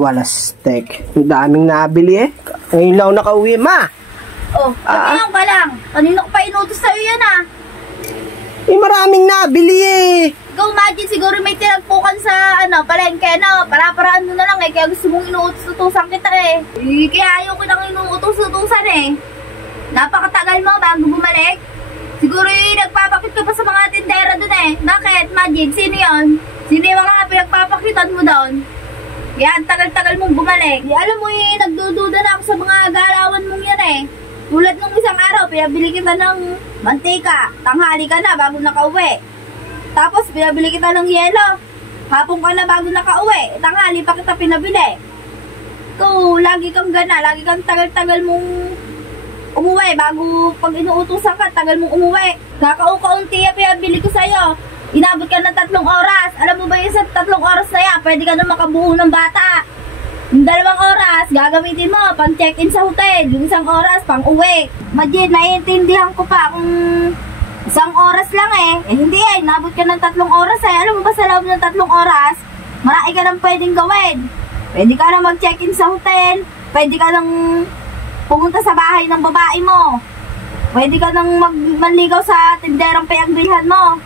Wala steak. Ang daming nabili eh. Ngayon lang ako nakauwi, ma. Oh, ngayon ka lang. Kanino ko pa inutos sa'yo yan ah. Eh, maraming nabili eh. Ikaw, imagine, siguro may tinagpukan sa, palengke, para-paraan mo na lang eh. Kaya gusto mong inuutos-utusan kita eh. Kaya ayaw ko nang inuutos-utusan eh. Napakatagal mo bago bumalik. Siguro nagpapakit ka pa sa mga tindera dun eh. Bakit? Imagine, sino yun? Sino yung mga pinagpapakitan mo doon? Yan, tagal-tagal mong bumalik. Alam mo nagdududa na ako sa mga galawan mong yan eh. Tulad nung isang araw, pinabili kita ng mantika. Tanghali ka na bago nakauwi. Tapos, pinabili kita ng yelo. Hapon ka na bago nakauwi. Tanghali pa kita pinabili. So, lagi kang gana. Lagi kang tagal-tagal mong umuwi. Bago pag inuutusan ka, tagal mong umuwi. Kakao-kaunti yung pinabili ko sa'yo. Inabot ka ng 3 oras. Alam mo ba yung sa 3 oras na yan, pwede ka na makabuo ng bata. Yung 2 oras, gagamitin mo pang check-in sa hotel. Yung 1 oras, pang uwi. Majid, naiintindihan ko pa kung 1 oras lang eh. Hindi eh, inabot ka ng 3 oras eh. Alam mo ba sa loob ng 3 oras, marami ka nang pwedeng gawin. Pwede ka nang mag-check-in sa hotel. Pwede ka nang pumunta sa bahay ng babae mo. Pwede ka nang manligaw sa tinderang pinagbilhan mo.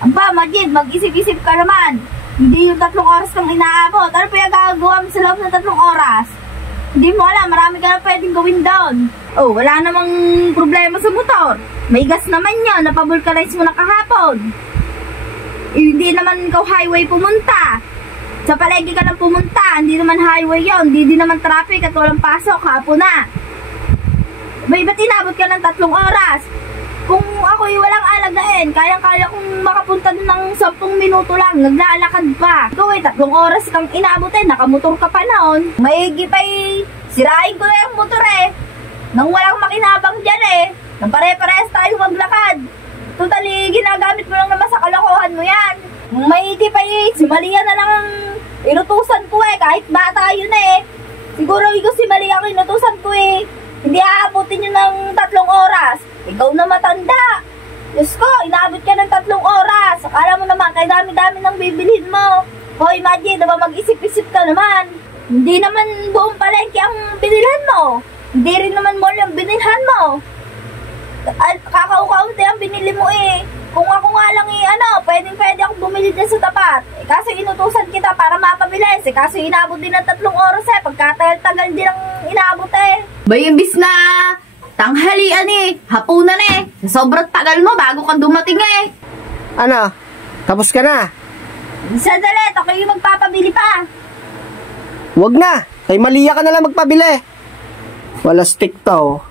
Aba, Majid, mag-isip-isip ka naman. Hindi yung 3 oras kang inaabot. Ano pa yung gagawa mo sa loob ng 3 oras? Hindi mo alam, marami ka na pwedeng gawin doon. Oh, wala namang problema sa motor. May gas naman yun, napavulcanize mo na kahapon. Hindi naman ikaw highway pumunta. Sa palengke ka lang pumunta, hindi naman highway yun. Hindi din naman traffic at walang pasok, hapon na. May ba't inabot ka ng 3 oras? Kung ako'y walang alagain, kayang-kaya kong makapunta dun ng 10 minuto lang, naglalakad pa. Ikaw 3 oras kang inabot eh, nakamotor ka pa noon. Maigi pa'y sirain ko na yung motor eh. Nang walang makinabang dyan eh. Nang pare-parehas tayo maglakad. Totally, ginagamit mo lang naman sa kalokohan mo yan. Maigi pa'y si Malia na lang ang inutusan ko eh, kahit bata yun eh. Siguro ikaw si Malia ang inutusan ko eh. Hindi aabutin yun ng 3 oras. Ikaw na matanda. Diyos ko, inaabot ka ng 3 oras. Akala mo naman, kay dami-dami ng bibilhin mo. Hoy, imagine, diba mag-isip-isip ka naman. Hindi naman buong palengke ang binilhan mo. Hindi rin naman mall yung binilhan mo. Kakao-kaunti ang binili mo eh. Kung ako nga lang pwedeng-pwede akong bumili din sa tapat. Kaso inutusan kita para mapabilis. Kaso inabot din ng 3 oras eh. Pagkatagal-tagal din ang inabot eh. Bayibis na tanghalian eh, hapunan eh. Sobrang tagal mo bago kang dumating eh. Ano? Tapos ka na? Sandali, ako yung magpapabili pa. Wag na. Kay Malia ka na lang magpabili. Wala stick to.